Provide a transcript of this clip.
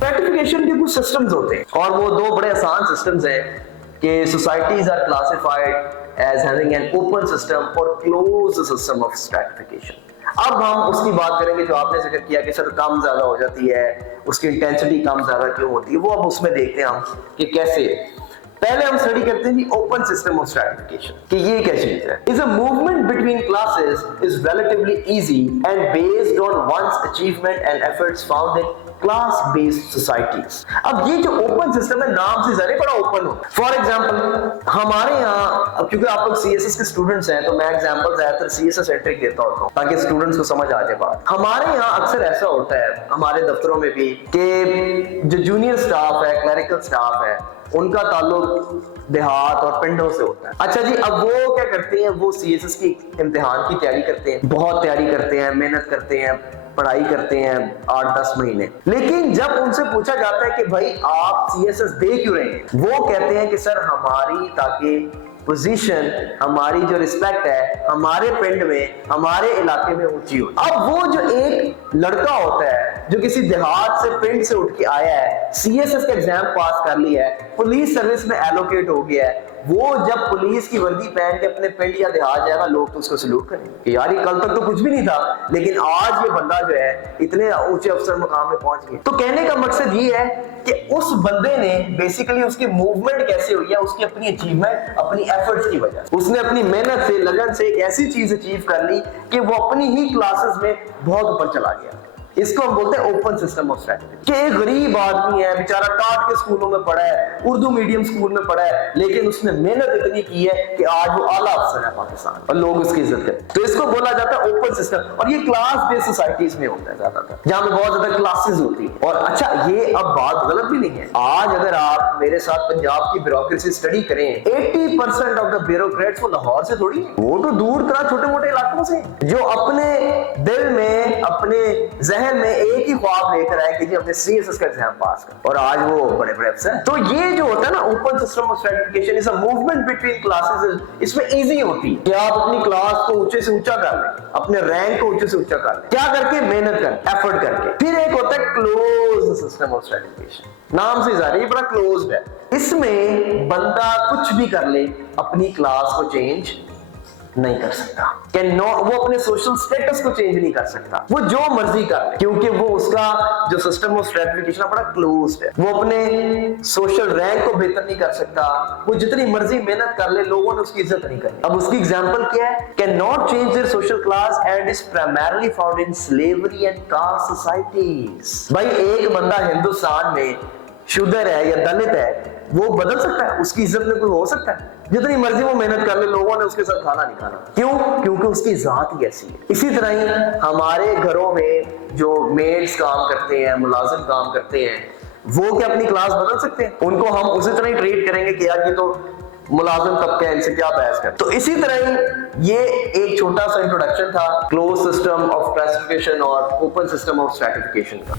Stratification के कुछ systems होते हैं और वो दो बड़े आसान सिस्टम्स हैं कि societies are classified as having an open system और क्लोज सिस्टम ऑफ स्ट्रैटिफिकेशन। अब हम उसकी बात करेंगे जो आपने जिक्र किया कि सर कम ज्यादा हो जाती है, उसकी इंटेंसिटी कम ज्यादा क्यों होती है, वो अब उसमें देखते हैं हम कि कैसे। पहले हम स्टडी करते हैं जी ओपन सिस्टम ऑफ स्ट्रैटिफिकेशन कि ये क्या चीज है। Is a movement between classes is relatively easy and based on one's achievement and efforts found in class based societies. अब ये जो ओपन सिस्टम है नाम से जाने बड़ा ओपन हो। फॉर एग्जांपल हमारे यहाँ, अब क्योंकि आप लोग सीएसएस के स्टूडेंट्स हैं तो मैं एग्जांपल ज्यादातर सीएसएस सेंट्रिक देता होता हूँ ताकि स्टूडेंट्स को समझ आ जाए बात। हमारे यहाँ अक्सर ऐसा होता है हमारे दफ्तरों में भी कि जो जूनियर स्टाफ है, क्लरिकल स्टाफ है, उनका ताल्लुक देहात और पिंडों से होता है। अच्छा जी, अब वो क्या करते हैं, वो सीएसएस की इम्तिहान की तैयारी करते हैं, बहुत तैयारी करते हैं, मेहनत करते हैं, पढ़ाई करते हैं 8-10 महीने। लेकिन जब उनसे पूछा जाता है कि भाई आप सीएसएस दे क्यों रहे हैं, वो कहते हैं कि सर हमारी ताकि पोजीशन, हमारी जो रिस्पेक्ट है हमारे पिंड में, हमारे इलाके में ऊंची हो। अब वो जो एक लड़का होता है जो किसी देहात से पिंड से उठ के आया है, सीएसएस का एग्जाम पास कर लिया है, पुलिस सर्विस में एलोकेट हो गया है, वो जब पुलिस की वर्दी पहन के अपने पिंड या देहात जाएगा लोग तो उसको सलूट करेंगे कि यार ये कल तक तो कुछ भी नहीं था लेकिन आज ये बंदा जो है इतने ऊंचे अफसर मुकाम में पहुंच गया। तो कहने का मकसद ये है कि उस बंदे ने बेसिकली उसकी मूवमेंट कैसे हुई है, उसकी अपनी अचीवमेंट, अपनी एफर्ट्स की वजह, उसने अपनी मेहनत से, लगन से एक ऐसी चीज अचीव कर ली कि वो अपनी ही क्लासेस में बहुत ऊपर चला गया। इसको हम बोलते हैं ओपन सिस्टम ऑफ स्ट्रैटेजी। कि एक गरीब आदमी है बेचारा, टाट के स्कूलों में पढ़ा है, उर्दू मीडियम स्कूल में पढ़ा है, लेकिन उसने मेहनत इतनी की है कि आज वो आला अफसर है पाकिस्तान और लोग उसकी इज्जत करते हैं। तो इसको बोला जाता है ओपन सिस्टम। और ये क्लास बेस्ड सोसाइटीज में होता है ज्यादातर, जहां पे बहुत ज्यादा क्लासेस होती है। और अच्छा, ये अब बात गलत भी नहीं है। आज अगर आप मेरे साथ पंजाब की ब्यूरोक्रेसी स्टडी करें, 80% ऑफ द ब्यूरोक्रेट्स वो लाहौर से थोड़ी है, वो तो दूर दराज छोटे मोटे इलाकों से, जो अपने दिल में, अपने जहन में एक ही ख्वाब लेकर आए कि जी हमने सीएसएस का एग्जाम पास कर, और आज वो बड़े बड़े अफसर। तो ये जो होता है ना open system of stratification is a movement between classes, इसमें इजी होती है कि आप अपनी क्लास को ऊंचे से ऊंचा कर लें, अपने रैंक को ऊंचे से ऊंचा कर लें, क्या करके, मेहनत कर, एफर्ट करके। फिर एक होता है क्लोज सिस्टम ऑफ स्ट्रैटिफिकेशन, नाम से जाहिर है ये बड़ा क्लोज्ड है। इसमें बंदा कुछ भी कर ले, अपनी क्लास को चेंज नहीं कर सकता, वो अपने सोशल स्टेटस को चेंज नहीं कर सकता, वो जो मर्जी कर ले, क्योंकि वो उसका जो सिस्टम ऑफ स्ट्रैटिफिकेशन बड़ा क्लोज्ड है। वो अपने सोशल रैंक को बेहतर नहीं कर सकता, वो जितनी मर्जी मेहनत कर ले लोगों ने उसकी इज्जत नहीं करनी। अब उसकी एग्जांपल क्या है, can not change their social class and is primarily found in slavery and caste societies. भाई एक बंदा हिंदुस्तान में शूद्र है या दलित है, वो बदल सकता है, उसकी इज्जत में कोई हो सकता है, जितनी मर्जी वो मेहनत कर ले लोगों ने उसके साथ खाना नहीं खाना। क्यों? क्योंकि उसकी जात ही ऐसी है। इसी तरह ही हमारे घरों में जो मेड्स काम करते हैं, मुलाजिम काम करते हैं, वो क्या अपनी क्लास बदल सकते हैं? उनको हम उसी तरह ही ट्रीट करेंगे कि यार ये तो मुलाजिम तबका है, इनसे क्या बहस कर। तो इसी तरह ही ये एक छोटा सा इंट्रोडक्शन था क्लोज सिस्टम ऑफ क्लासिफिकेशन और ओपन सिस्टम ऑफ स्ट्रैटिफिकेशन का।